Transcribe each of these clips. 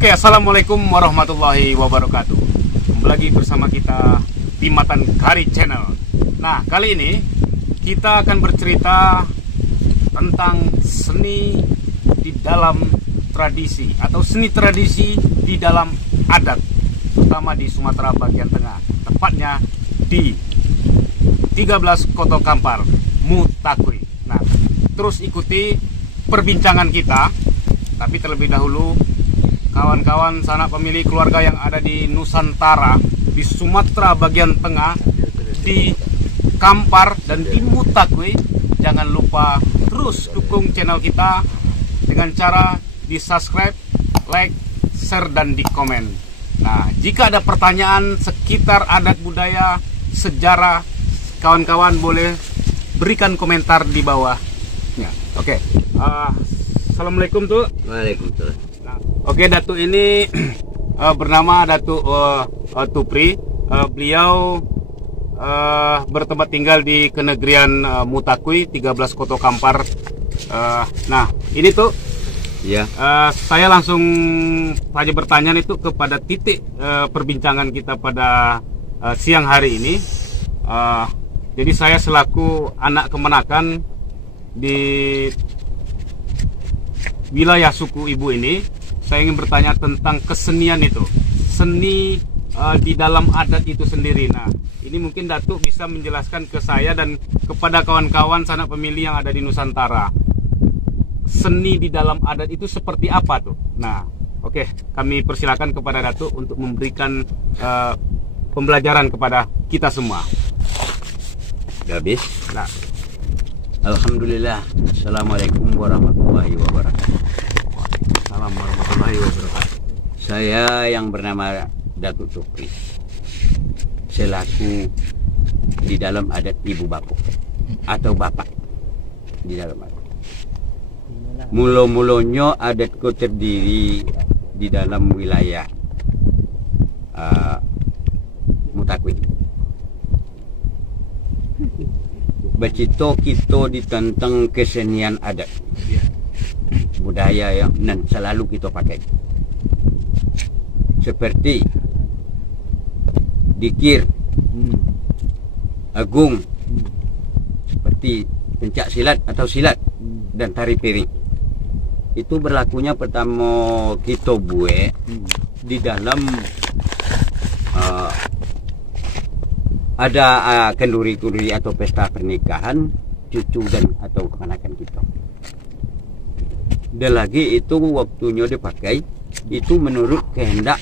Oke, assalamualaikum warahmatullahi wabarakatuh. Kembali lagi bersama kita di Matan Kari Channel. Nah, kali ini kita akan bercerita tentang seni di dalam tradisi atau seni tradisi di dalam adat, terutama di Sumatera bagian tengah, tepatnya di 13 Koto Kampar, Mutakui. Nah, terus ikuti perbincangan kita, tapi terlebih dahulu kawan-kawan sanak pemilik keluarga yang ada di Nusantara, di Sumatera bagian tengah, di Kampar dan di Mutakui, jangan lupa terus dukung channel kita dengan cara di subscribe, like, share, dan di komen. Nah, jika ada pertanyaan sekitar adat budaya, sejarah, kawan-kawan boleh berikan komentar di bawah. Ya, oke. Assalamualaikum tuh. Waalaikumsalam. Oke, Datuk ini bernama Datuk Tupri. Beliau bertempat tinggal di kenegerian Mutakui, 13 Koto Kampar. Nah, ini tuh Ya. saya langsung saja bertanya itu kepada titik perbincangan kita pada siang hari ini. Jadi saya selaku anak kemenakan di wilayah suku ibu ini, saya ingin bertanya tentang kesenian itu, seni di dalam adat itu sendiri. Nah, ini mungkin Datuk bisa menjelaskan ke saya dan kepada kawan-kawan sanak pemilih yang ada di Nusantara, seni di dalam adat itu seperti apa tuh? Nah, oke, kami persilakan kepada Datuk untuk memberikan pembelajaran kepada kita semua. Sudah habis? Nah, Alhamdulillah. Assalamualaikum warahmatullahi wabarakatuh. salam warahmatullahi wabarakatuh. Saya yang bernama Datuk Tupri, selaku di dalam adat ibu bapak atau bapak di dalam adat. Mula-mulanya adatku terdiri di dalam wilayah Mutakui. Bercerita kita di tentang kesenian adat, budaya yang selalu kita pakai, seperti dikir, agung, seperti pencak silat atau silat, dan tari piring. Itu berlakunya pertama kita buat di dalam ada kenduri-kenduri atau pesta pernikahan cucu dan atau keponakan kita. Dan lagi itu waktunya dipakai itu menurut kehendak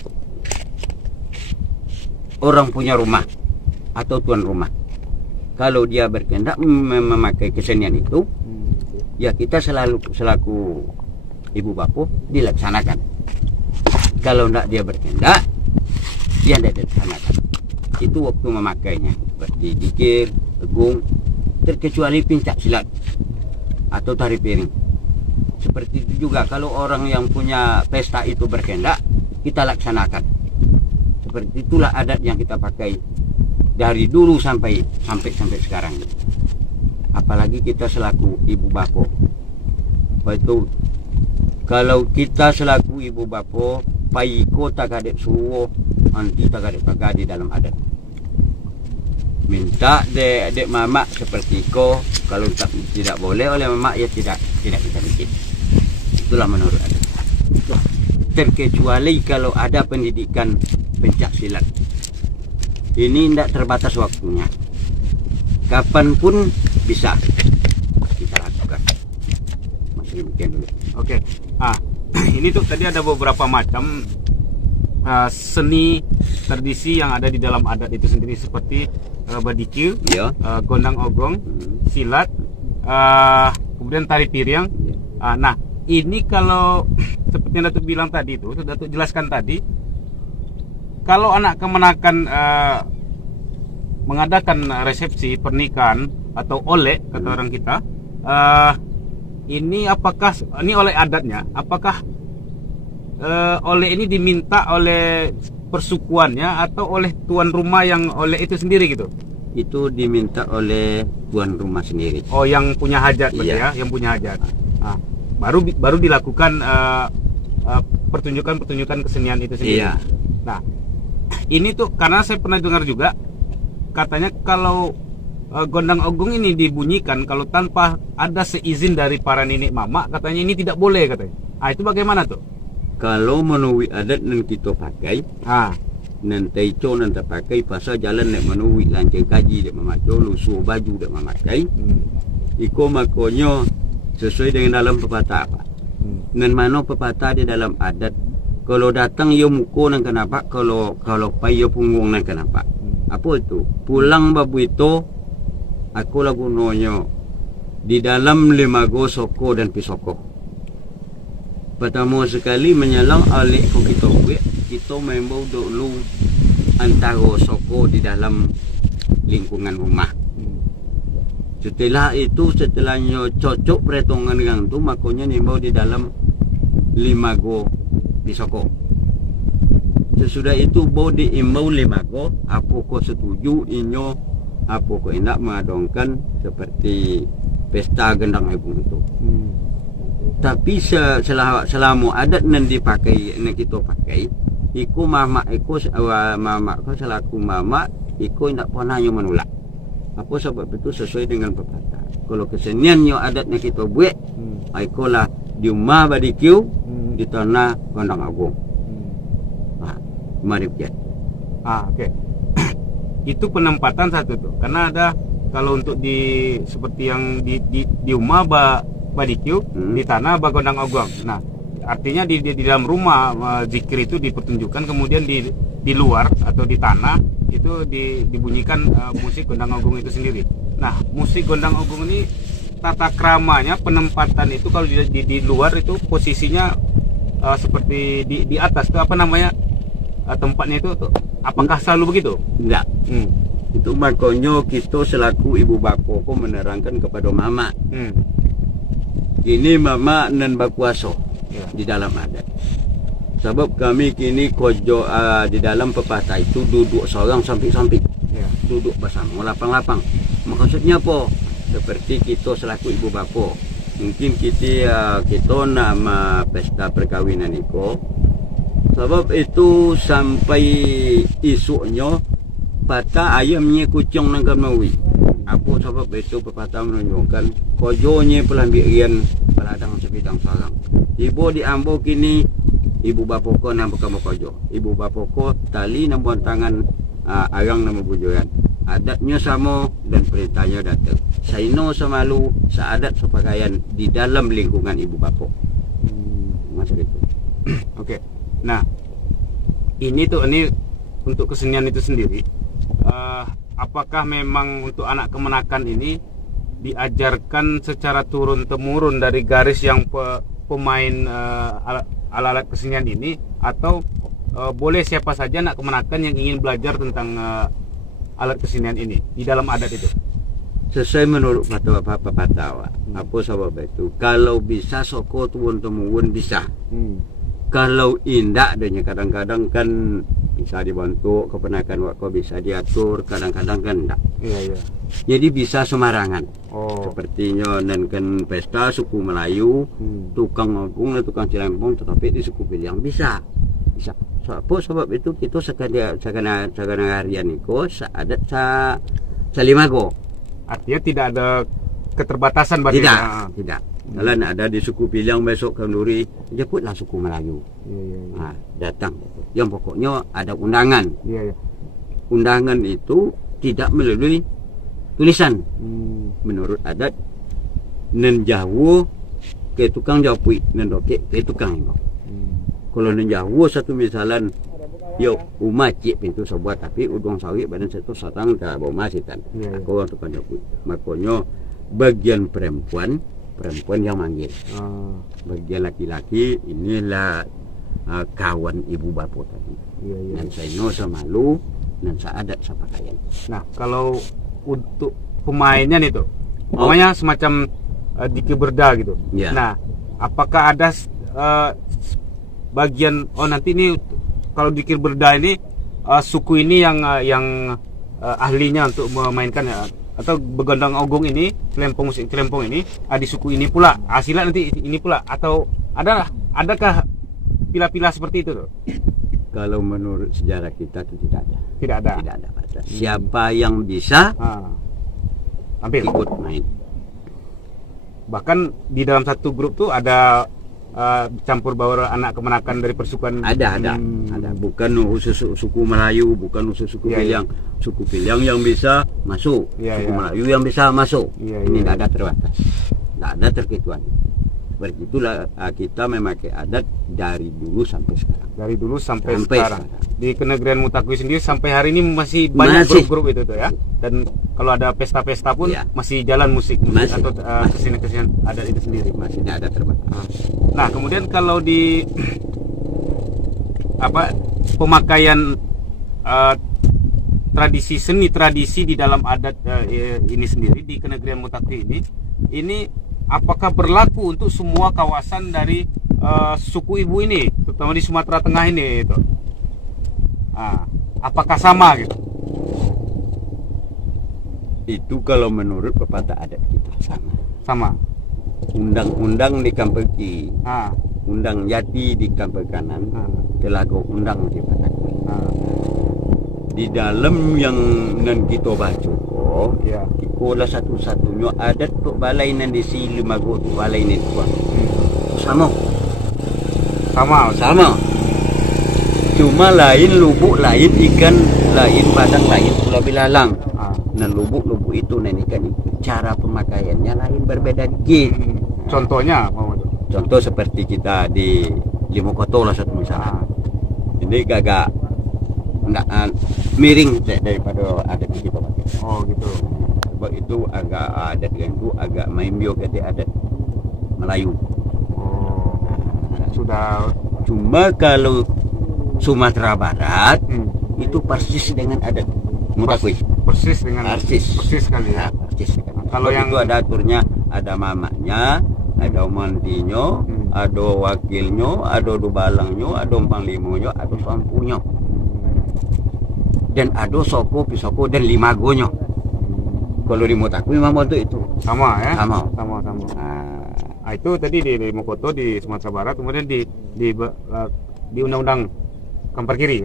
orang punya rumah atau tuan rumah. Kalau dia berkehendak memakai kesenian itu, ya kita selaku ibu bapak dilaksanakan. Kalau tidak dia berkehendak, dia tidak dilaksanakan. Itu waktu memakainya, seperti dikir, agung, terkecuali pencak silat atau tari piring. Seperti itu juga kalau orang yang punya pesta itu berkehendak, kita laksanakan. Seperti itulah adat yang kita pakai dari dulu sampai sekarang. Apalagi kita selaku ibu bapak. Betul. Kalau kita selaku ibu bapak, paiko tak ada suwo, anti tak ada pagadi dalam adat. Minta dek mama seperti ko, kalau tidak boleh oleh mama ya tidak kita bikin. Itulah menurut adat. Terkecuali kalau ada pendidikan pencak silat. Ini tidak terbatas waktunya. Kapanpun bisa kita lakukan. Masih mungkin dulu. Oke. Ini tuh tadi ada beberapa macam seni tradisi yang ada di dalam adat itu sendiri, seperti badikir, Ya. gondang ogong, silat, kemudian tari piring. Nah, ini kalau seperti yang Datuk bilang tadi itu, Datuk jelaskan tadi, kalau anak kemenakan mengadakan resepsi pernikahan atau oleh kata orang kita, ini apakah ini oleh adatnya? Apakah oleh ini diminta oleh persukuannya atau oleh tuan rumah yang oleh itu sendiri gitu? Itu diminta oleh tuan rumah sendiri. Oh, yang punya hajat berarti Iya. ya, yang punya hajat. Baru dilakukan pertunjukan kesenian itu sendiri. Iya. Nah, ini tuh karena saya pernah dengar juga katanya kalau gondang ogung ini dibunyikan kalau tanpa ada seizin dari para nenek mama, katanya ini tidak boleh katanya. Ah, itu bagaimana tuh? Kalau menuwi adat nan kita pakai, nan taico nan tak pakai pasal jalan nek menuwi lanceng kaji dek memaco, lusuh baju dek memakai. Iko makonyo sesuai dengan dalam pepatah apa? Nan mano pepatah di dalam adat, kalau datang yo muko nang kenapa, kalau pai yo punggung nang kenapa. Apa itu? Pulang babu itu aku lagu nonyo di dalam limago soko dan pisoko. Pertama sekali menyalang alik ko kita membau dulu antara soko di dalam lingkungan rumah. Setelah itu, setelahnya cocok perhitungan dengan itu, makanya nimbau di dalam limago pisoko. Sesudah itu bau diimbau limago, apa kau setuju inyo, apa kau hendak mengadongkan seperti pesta gendang agung itu. Tapi selama adat nan dipakai, nan kita pakai, iku mama ko selaku mama, iku hendak pernah menolak. Apa sebab itu sesuai dengan pepatah. Kalau kesenian yang adatnya kita buat, iku lah di rumah badikiu, di tanah gondang agung. Mari lihat. Oke. Itu penempatan satu tuh. Karena ada kalau untuk di seperti yang di rumah badikiu, di tanah gondang agung. Nah, artinya di dalam rumah zikir itu dipertunjukkan, kemudian di luar atau di tanah itu dibunyikan musik gondang agung itu sendiri. Nah, musik gondang agung ini tata kramanya, penempatan itu kalau di luar itu posisinya seperti di atas tuh apa namanya? Tempatnya itu tuh, apakah selalu begitu? Enggak. Itu makanya kita selaku ibu bapa kok menerangkan kepada mama. Ini mama nan berkuasa di dalam adat. Sebab kami kini kojo di dalam pepatah itu duduk seorang samping-samping. Duduk bersama lapang-lapang. Maksudnya apa? Seperti kita selaku ibu bapa. Mungkin kita nama pesta perkawinan itu. Sebab itu sampai isuknya patah ayamnya kucing nang kamawi. Apa sebab itu pepatah menunjukkan kojonya pelambirian peladang sebidang sarang. Ibu diambil kini ibu bapoko nang bekam kojo. Ibu bapoko tali nang buan tangan arang nama bujuran. Adatnya sama dan perintahnya datang. Saino semalu seadat sepakaian di dalam lingkungan ibu bapo. Macam itu. Oke. Nah, ini untuk kesenian itu sendiri. Apakah memang untuk anak kemenakan ini diajarkan secara turun temurun dari garis yang pemain alat-alat kesenian ini, atau boleh siapa saja anak kemenakan yang ingin belajar tentang alat kesenian ini di dalam adat itu? Sesuai menurut pepatah. Apa sebab itu? Kalau bisa soko turun temurun bisa. Kalau indah adanya kadang-kadang kan bisa dibantu kepenakan waktu, bisa diatur, kadang-kadang kan enggak. Iya. Jadi bisa semarangan. Sepertinya kan pesta suku Melayu, tukang agung dan tukang cilempong, tetapi di suku Piliang bisa. Sebab itu kita sekana harian itu seadat salimago. Artinya tidak ada keterbatasan berarti. Tidak. Kalau ada di suku Piliang besok kenduri, jemputlah suku Melayu. Datang. Yang pokoknya ada undangan. Undangan itu tidak melalui tulisan. Menurut adat, nen jauh ke tukang japui, nen doke ke tukang imbau. Kalau nen jauh satu misalan, yo umat cik pintu sebuah tapi udang sawit badan satu satang ke bawah masitan. Aku orang tukang japui. Makanya bagian perempuan yang manggil. Bagian laki-laki inilah kawan ibu bapa tadi. Dan saya no semalu dan seadat sepakaian. Nah, kalau untuk pemainnya nih tuh, pokoknya semacam dikeberda gitu. Nah, apakah ada bagian nanti ini kalau dikeberda ini suku ini yang ahlinya untuk memainkan atau begondang ogung ini, musik celempong ini di suku ini pula, hasilnya nanti ini pula, atau adakah dipilah-pilah seperti itu tuh? Kalau menurut sejarah kita itu tidak ada. Tidak ada. Tidak ada batas. Siapa yang bisa Ambil. ikut main. Bahkan di dalam satu grup tuh ada campur baur anak kemenakan dari persukan. Ada. Bukan khusus suku Melayu, bukan khusus suku Piliang. Suku Piliang yang bisa masuk, suku Melayu yang bisa masuk. Ini tidak ada terbatas, tidak ada terkecuali. Seperti itulah kita memakai adat dari dulu sampai sekarang. Dari dulu sampai sekarang. Di Kenegrian Mutakui sendiri sampai hari ini masih banyak grup-grup itu tuh ya. Dan kalau ada pesta-pesta pun masih jalan musik atau kesenian adat itu sendiri. Masih tidak ada terbatas. Nah, kemudian kalau di pemakaian seni tradisi di dalam adat ini sendiri di Kenegrian Mutakui ini apakah berlaku untuk semua kawasan dari suku ibu ini, terutama di Sumatera Tengah ini itu? Apakah sama gitu? Itu kalau menurut pepatah adat kita sama. Undang-undang di Kampeki, undang Jati di Kampek Kanan, Telago undang di Patakui. Di dalam yang nan kita baca, ikolah satu-satunya adat tok balai nan di si Limago tu balai ni tu. Sama. Cuma lain lubuk, lain ikan, lain padang, lain pulau bilalang. Nan lubuk itu nan ikan itu cara pemakaiannya lain berbeda dikit. Contohnya Contoh seperti kita di Limokoto lah satu misalnya. Ini agak miring daripada adat kita pakai. Oh gitu. Sebab itu agak adat yang itu agak main bio kata adat Melayu. Sudah. Cuma kalau Sumatera Barat itu persis dengan adat Mutakui. Persis sekali ya. Persis. Kalau yang itu ada aturnya, ada mamanya, ada mantinya, ada wakilnya, ada dubalangnya, ada panglimonya, ada sampunya. Dan ada soko, pisoko dan limagonya. Kalau di Mutakui memang itu sama ya. Sama. Itu tadi di Limokoto di Sumatera Barat, kemudian di Undang-Undang Kampar Kiri.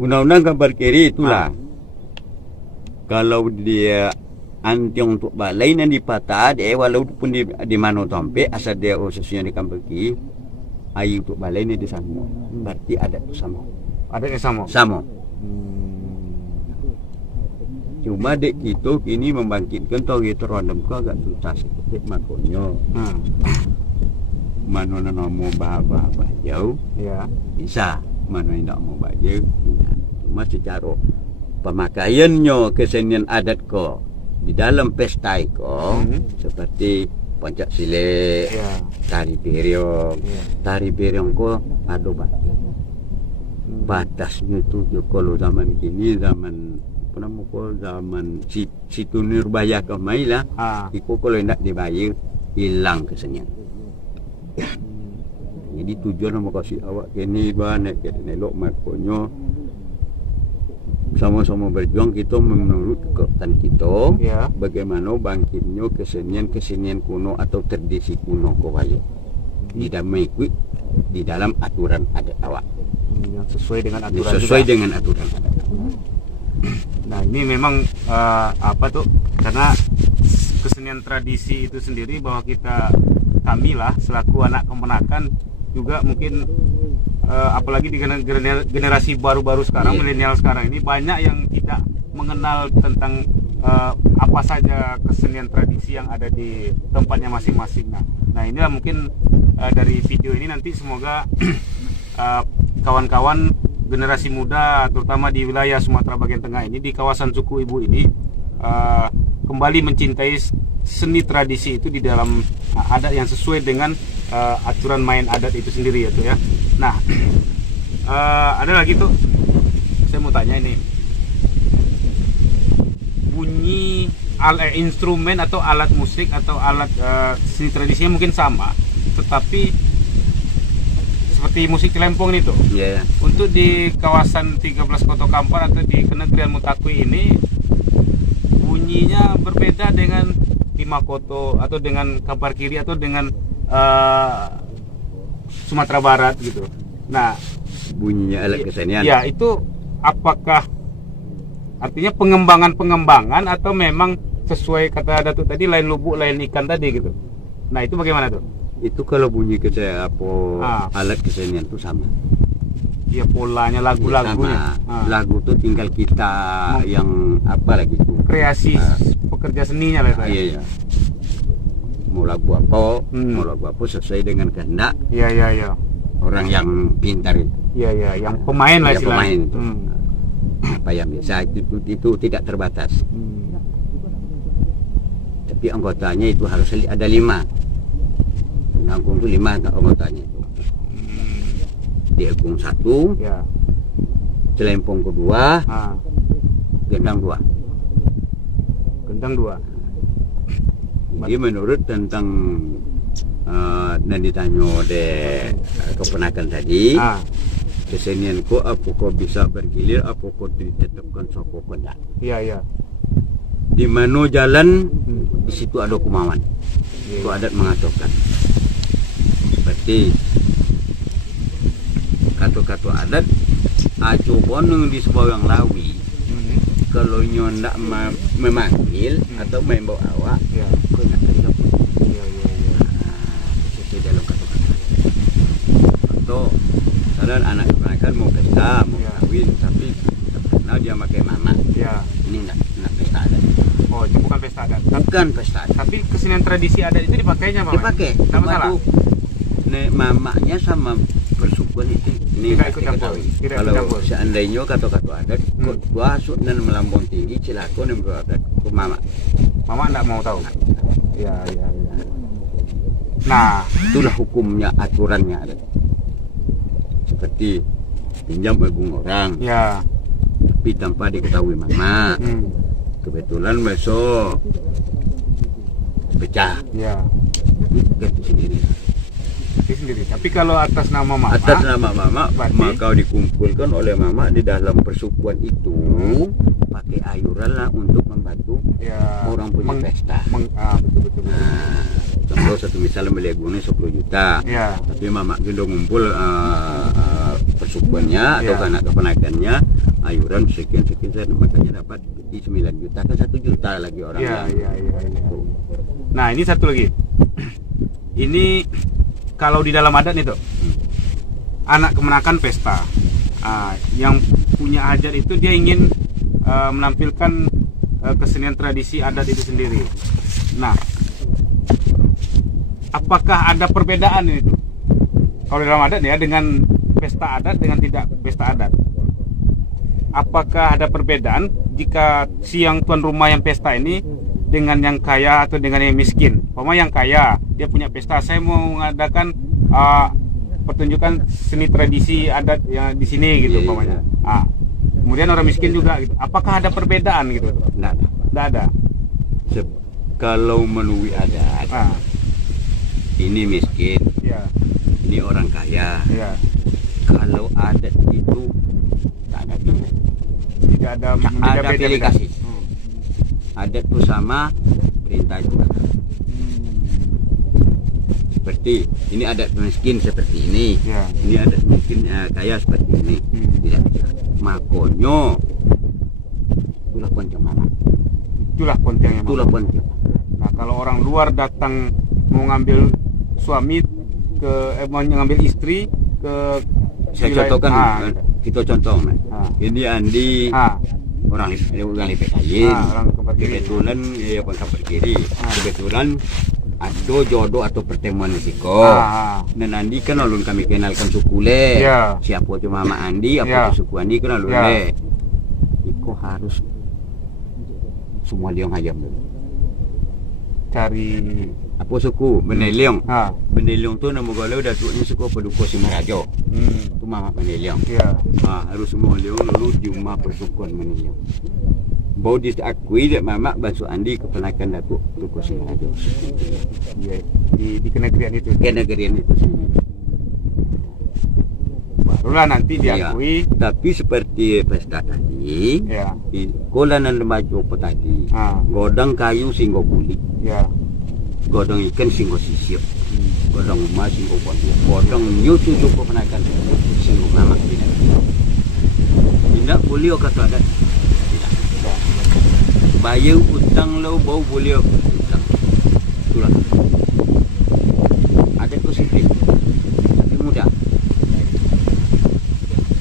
Undang-Undang Kampar Kiri itulah. Kalau dia antiong untuk balai nan dipatah dia walaupun di Mano Tompe asal dia khususnya di Kampar Kiri, ayu untuk balai ni di sana. Berarti adat itu sama. Adatnya sama. Cuma dek kita kini membangkitkan tau gitu random ko agak susah sedikit makanya. Mano nak mau bah jauh, bisa. Mano tidak mau baju, cuma secara pemakaiannya kesenian adat ko di dalam pesta ko seperti pencak silik, tari beriong ko ada batasnya itu. Kalau zaman kini zaman zaman situ Nurbaya kemai lah, itu kalau tidak dibayar hilang kesenian. Jadi tujuan mau kasih awak kini banyak nelok makonyo sama-sama berjuang kita menurut kekuatan kita, bagaimana bangkitnya kesenian kuno atau tradisi kuno kawaya tidak mengikut di dalam aturan adat awak yang sesuai dengan aturan adat. Nah ini memang karena kesenian tradisi itu sendiri bahwa kami lah selaku anak kemenakan juga mungkin apalagi di generasi baru-baru sekarang, milenial sekarang ini banyak yang tidak mengenal tentang apa saja kesenian tradisi yang ada di tempatnya masing-masing. Nah inilah mungkin dari video ini nanti semoga kawan-kawan generasi muda terutama di wilayah Sumatera bagian tengah ini, di kawasan suku ibu ini kembali mencintai seni tradisi itu di dalam adat yang sesuai dengan aturan main adat itu sendiri ya. Nah ada lagi tuh saya mau tanya ini, bunyi instrumen atau alat musik atau alat seni tradisinya mungkin sama, tetapi seperti musik celempong itu. Untuk di kawasan 13 Koto Kampar atau di Kenegrian Mutakui ini bunyinya berbeda dengan Limakoto atau dengan Kampar Kiri atau dengan Sumatera Barat gitu. Nah, bunyinya alat kesenian. Ya, itu apakah artinya pengembangan atau memang sesuai kata Datuk tadi, lain lubuk lain ikan tadi gitu. Nah, itu bagaimana tuh? Itu kalau bunyi alat kesenian itu sama. Ya, polanya lagu-lagunya. Lagu tuh tinggal kita yang apa lagi itu. Kreasi pekerja seninya lah itu. Iya. Mau lagu apa sesuai dengan kehendak. Iya. Orang yang pintar itu. Iya, yang pemain lah istilahnya. Pemain. Apa yang biasa itu tidak terbatas. Tapi anggotanya itu harus ada 5. Nanggung itu 5 anggotanya itu. Di Agung 1, Celempong kedua, Gendang 2. Gendang 2. Jadi menurut tentang dan ditanya keponakan tadi, kesenianku apakah bisa bergilir, apakah ditetapkan sopoko enggak. Iya. Di mana jalan di situ ada kumawan. Itu adat mengatakan. Seperti kata-kata adat acu boneng di sembarang lawi. Kalau nyo ndak memanggil atau membawa awak, kau nak kali apa? Iya. Itu dalam kata-kata. Atau kadang anak keponakan mau pesta, mau kawin, tapi terkenal dia pakai mama. Ini nak pesta adat. Oh, itu bukan pesta adat. Bukan pesta adat. Tapi kesenian tradisi adat itu dipakainya, Mama? Dipakai. Tidak masalah. Mamanya sama persukuan itu ini tidak ikut campur. Kalau seandainya kata-kata adat, gua asuk dan melambung tinggi cilako dan beradat ke mama. Mama tidak mau tahu. Iya. Nah, itulah hukumnya, aturannya ada. Seperti pinjam agung orang. Tapi tanpa diketahui mama. Kebetulan besok pecah. Ganti sendiri. Tapi kalau atas nama mama, maka dikumpulkan oleh mama di dalam persukuan itu, pakai ayuran lah untuk membantu orang punya pesta. Betul. Contoh satu misalnya beli agungnya 10 juta, tapi mama gendong ngumpul persukuannya atau anak keponakannya ayuran sekian, makanya dapat 9 juta ke 1 juta lagi orang yang. Nah, ini satu lagi. Ini kalau di dalam adat itu anak kemenakan pesta, yang punya hajat itu dia ingin menampilkan kesenian tradisi adat itu sendiri. Nah, apakah ada perbedaan itu kalau di dalam adat ya, dengan pesta adat dengan tidak pesta adat? Apakah ada perbedaan jika si yang tuan rumah yang pesta ini dengan yang kaya atau dengan yang miskin? Yang kaya dia punya pesta, saya mau mengadakan pertunjukan seni tradisi adat yang di sini gitu, kemudian orang miskin juga gitu. Apakah ada perbedaan gitu? Tidak ada. Kalau menurut adat, ini miskin, ini orang kaya. Kalau adat itu tidak ada pilih kasih. Adat itu sama, perintah juga. Seperti ini adat miskin seperti ini, ini adat miskin kaya seperti ini. Tidak. Makonyo itulah poncong mama. Itulah poncongnya. Nah, kalau orang luar datang mau ngambil suami mau ngambil istri ke, saya contohkan, kita contoh. Ini Andi. Orang lipet kain, kebetulan pangkat kiri, kebetulan ada jodoh atau pertemuan risiko. Dan Andi kan ulun kami kenalkan sukule. Siapa tu mama Andi, apa tu suku Andi kan ulun le. Iko harus semua liang ayam dulu. Cari apa suku Beneliong. Beneliong tu nama galau datuknya suku Paduka Simarajo. Tu mama Beneliong. Harus semua liang dulu di rumah persukuan Beneliong. Baru diakui dek mama basuh Andi keponakan Datuk Paduka Simarajo. Di kenegerian itu. Kenegerian itu sendiri. Barulah nanti diakui. Tapi seperti pesta tadi, di kolanan lembajo tadi, godang kayu singgo kulit. Godong ikan singgo sisir. Kodong masih kodong nyusu cukup menakan singgung nama tidak. Tidak boleh kata adat. Tidak. Bayar utang lo bau boleh utang. Itulah. Adat ku sipil. Tapi mudah.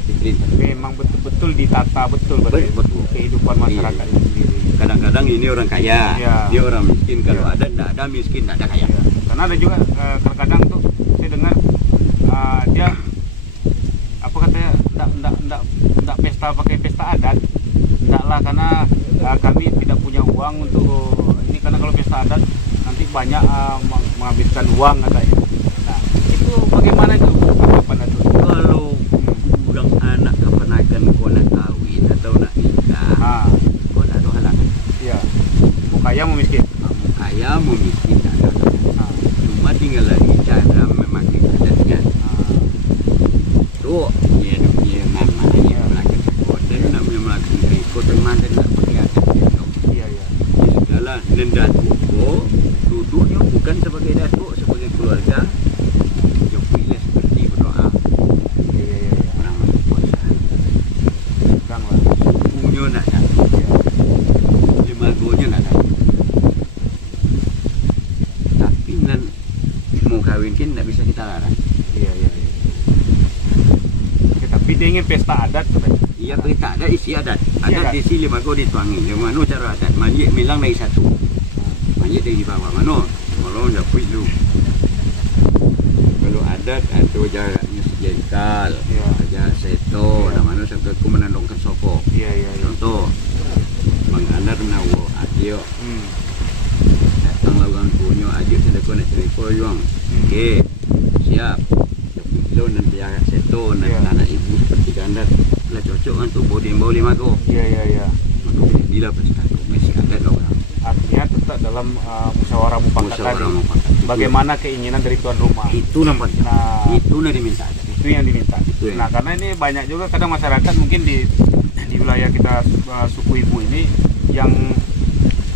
Sipil. Memang betul-betul ditata betul Betul. kehidupan masyarakat itu sendiri. Kadang-kadang ini orang kaya, Ya. dia orang miskin. Kalau Ya. ada, tidak ada miskin, tidak ada kaya. Ya. Karena ada juga terkadang tuh saya dengar dia apa katanya enggak pesta pakai pesta adat. Enggak lah karena kami tidak punya uang untuk ini, karena kalau pesta adat nanti banyak menghabiskan uang katanya. Nah, itu bagaimana itu? Apa itu? Kalau orang anak keponakan kau nak kawin atau nak nikah, kau nak ada halangan. Iya. Mau kaya mau miskin. Kamu kaya, mau miskin, tak ada. Ah, Cuma tinggal lagi cara memakai adatnya. Tuh, dia mamanya melakukan rekod dan nak melakukan rekod dan mana nak pakai adat. iya iya. Segala dan datuk kau duduknya bukan sebagai datuk, sebagai keluarga. Jokowi seperti berdoa. Iya iya iya. Orang berpuasa. Sedang lah. Sukunya nak ada. Iya. Limagonya nak ada. Tapi nan mau kawin kan tak bisa kita larang. Iya iya iya. Oke, tapi dia ingin pesta adat katanya. Iya, kita ada isi adat. Adat kan? isi limago dituangi. Yang mana cara adat? Manjik milang dari satu. Manjik dari bawah mana? Kalau dah puih lu. Kalau adat atau jaraknya sejengkal, Iya. jarak seto, Iya. namanya sampai aku menandongkan soko. Iya iya iya. Contoh, mengandar nawo adio. Hmm. Datang lawan punya adik telefon yang oke siap lo nanti jarak seto Iya. anak ibu seperti gandar lah cocok untuk bau limago. Iya iya iya. Maka bila pesta masih ada orang Artinya tetap dalam musyawarah mufakat tadi. mufakat. Bagaimana keinginan dari tuan rumah. Itu nampaknya. Nah, Itu yang diminta aja. itu yang diminta. Itu yang- Nah, karena ini banyak juga kadang masyarakat mungkin di wilayah kita suku ibu ini yang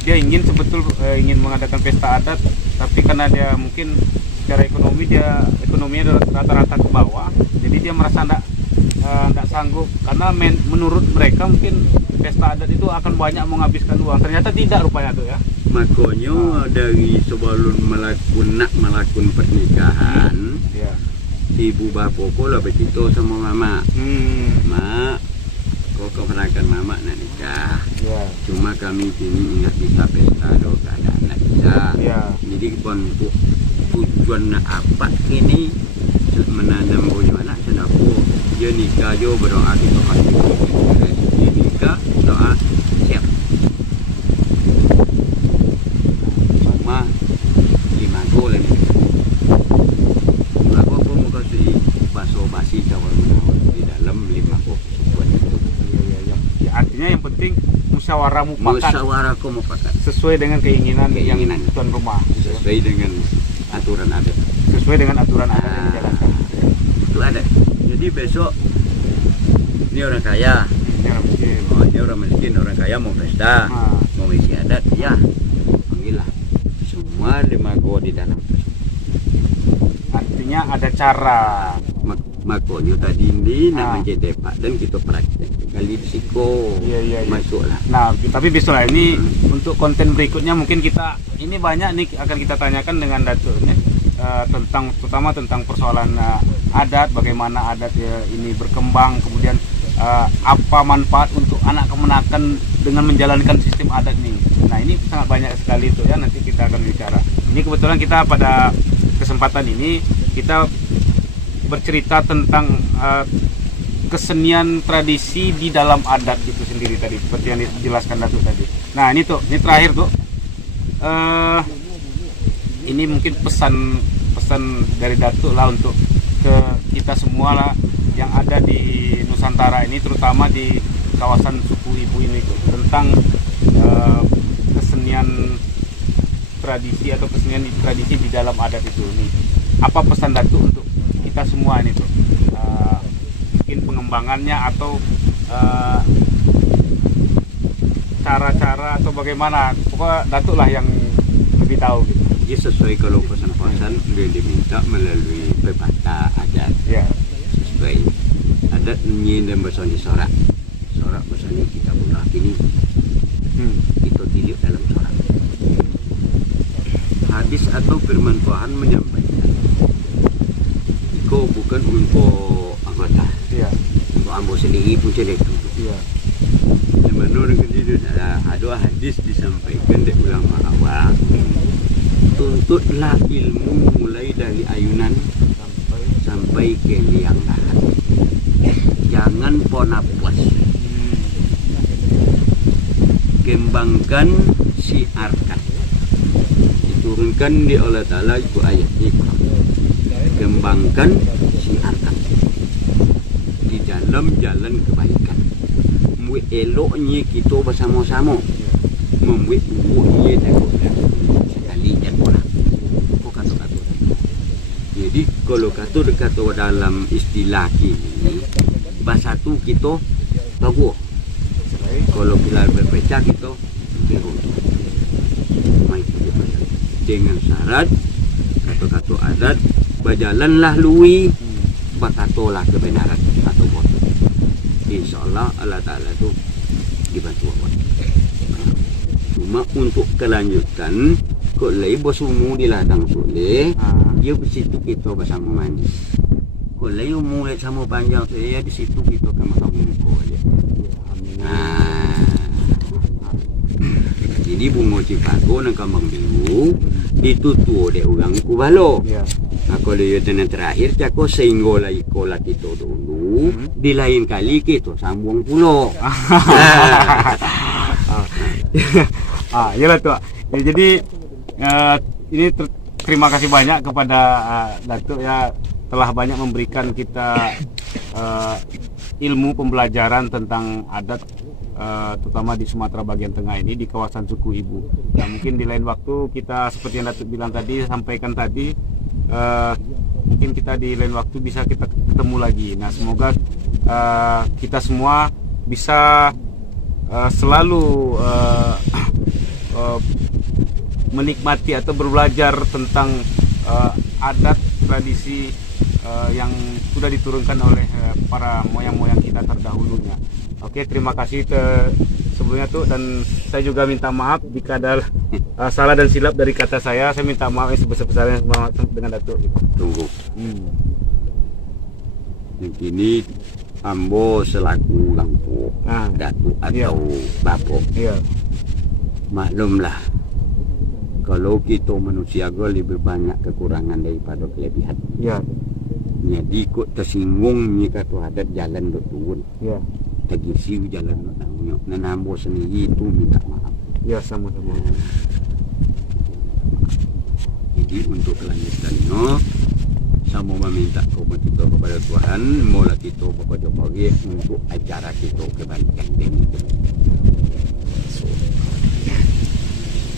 dia ingin ingin mengadakan pesta adat, tapi karena dia mungkin secara ekonominya rata-rata ke bawah, jadi dia merasa enggak sanggup karena menurut mereka mungkin pesta adat itu akan banyak menghabiskan uang. Ternyata tidak rupanya tuh ya. Makanya dari sebelum melakukan pernikahan, Iya. ibu bapak kau lah begitu sama mama. Mak, kau keponakan mama nak nikah. Iya. Cuma kami kini ingat bisa pesta do keadaan nak bisa. Iya. Jadi untuk tujuan nak apa kini menanam punya anak senapu dia nikah jo berdoa kita pasti dia nikah doa siap. Cuma 5 gol ini. 5 gol pun mau kasih baso basi cawan menawar di dalam 5 gol buat itu. Iya. Artinya yang penting musyawarah mufakat Musyawarah mufakat sesuai dengan keinginan yang tuan rumah. sesuai dengan aturan adat. Sesuai dengan aturan adat yang dijalankan. Itu ada. Jadi besok ini orang kaya, Ya, mungkin. ini orang miskin, orang kaya mau pesta, Nah. mau isi adat, ya panggillah semua 5 go di dalam. Artinya ada cara. Makanya tadi ini nak Ah. menjadi pak dan kita praktek kali risiko Iya. masuklah. Nah, tapi besok lah ini untuk konten berikutnya mungkin kita ini banyak nih akan kita tanyakan dengan Datuk ini tentang terutama tentang persoalan adat, bagaimana adat ini berkembang, kemudian apa manfaat untuk anak kemenakan dengan menjalankan sistem adat ini. Nah, ini sangat banyak sekali itu ya, nanti kita akan bicara. Ini kebetulan kita pada kesempatan ini kita bercerita tentang kesenian tradisi di dalam adat itu sendiri tadi, seperti yang dijelaskan Datuk tadi. Nah, ini terakhir tuh. Ini mungkin pesan dari Datuk lah untuk ke kita semua lah yang ada di Nusantara ini, terutama di kawasan suku ibu ini tuh, tentang kesenian tradisi atau kesenian tradisi di dalam adat itu nih. Apa pesan Datuk untuk kita semua ini tuh? Mungkin pengembangannya atau cara-cara atau bagaimana, pokoknya Datuk lah yang lebih tahu gitu. Jadi sesuai kalau pesan-pesan dia diminta melalui pepatah adat. Ya. Sesuai adat nyi dan bersoni sorak. Sorak bersoni kita bunuh kini. Kita tilik dalam sorak. Hadis atau firman Tuhan menyampaikan, Iko bukan untuk anggota. Iya. Untuk ambo sendiri pun celek. Iya. Menurut itu ada hadis disampaikan dari ulama awal. Tuntutlah ilmu mulai dari ayunan sampai ke liang lahat. Jangan pernah puas. Kembangkan, siarkan. Diturunkan di Allah Ta'ala itu ayat Iqra. Kembangkan, siarkan. Di dalam jalan kebaikan. Membuat eloknya kita bersama-sama. Membuat buruknya takutnya. Sekalian orang. Kau kata-kata. Jadi kalau kata dalam istilah ini, bahasa tu kita bagus. Kalau kita berpecah kita berun. Dengan syarat kata-kata adat, berjalanlah lui, berkatalah kebenaran atau bodoh. InsyaAllah Allah Ta'ala itu dibantu Allah. Cuma untuk kelanjutan, kok lagi bersumu di ladang soleh, dia di situ kita bersama manis. Kok lagi mulai sama panjang saya di situ kita akan makan muka aja. Jadi bunga cipago dan kambang biru ditutup oleh orang kubalo. Nah, kalau dia tenang terakhir, cakap sehingga lagi kolat itu dulu, di lain kali kita sambung pulau. Iyalah tuh. Ya, jadi ini terima kasih banyak kepada Datuk ya, telah banyak memberikan kita ilmu pembelajaran tentang adat, terutama di Sumatera bagian tengah ini di kawasan suku Ibu. Ya, mungkin di lain waktu kita seperti yang Datuk bilang tadi, sampaikan tadi, mungkin kita di lain waktu bisa kita ketemu lagi. Nah, semoga kita semua bisa selalu menikmati atau belajar tentang adat tradisi yang sudah diturunkan oleh para moyang-moyang kita terdahulunya. Oke, terima kasih sebelumnya tuh, dan saya juga minta maaf jika ada salah dan silap dari kata saya. Saya minta maaf yang sebesar-besarnya dengan Datuk. Tunggu. Yang ini ambo selaku langku Datuk atau Bapak. Iya. Maklumlah, kalau kita manusia lebih banyak kekurangan daripada kelebihan. Iya. Jadi kok tersinggung ni kata adat jalan dok turun. Iya. Tergisi jalan dok nangnya. Nambo sendiri itu minta maaf. Ya, sama-sama. Jadi untuk kelanjutannya, sama meminta kita kepada Tuhan, mula kita Bapak Jokowi untuk acara kita kebaikan ini.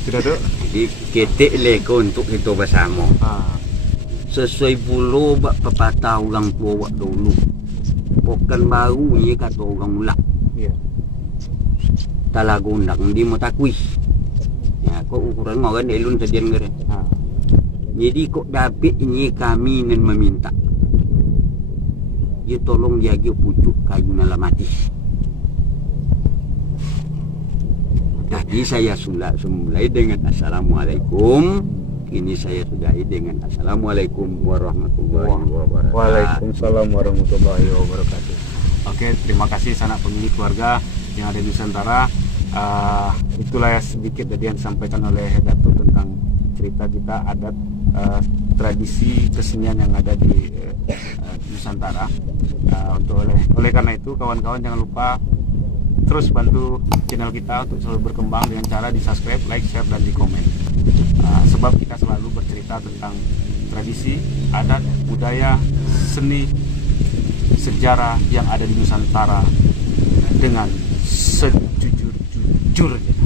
Sudah tuh. Jadi ketik leko untuk kita bersama. Sesuai pula pepatah orang tua wak dulu. Pokan baru ni kata orang ulak. Iya. Talagundang di matakwi. Ya, kok ukuran orang elun sedian ngere. Jadi kok dapat ini kami nan meminta. Ya tolong jaga pucuk kayu nala mati. Tadi saya mulai dengan Assalamualaikum. Ini saya sudahi dengan Assalamualaikum warahmatullahi wabarakatuh. Waalaikumsalam warahmatullahi wabarakatuh. Oke, terima kasih sanak pemilik keluarga yang ada di Nusantara. Itulah ya sedikit tadi yang disampaikan oleh Datuk tentang cerita kita adat, tradisi kesenian yang ada di Nusantara. Oleh karena itu, kawan-kawan jangan lupa terus bantu channel kita untuk selalu berkembang dengan cara di subscribe, like, share, dan di komen. Sebab kita selalu bercerita tentang tradisi, adat, budaya, seni, sejarah yang ada di Nusantara dengan sejujur-jujurnya.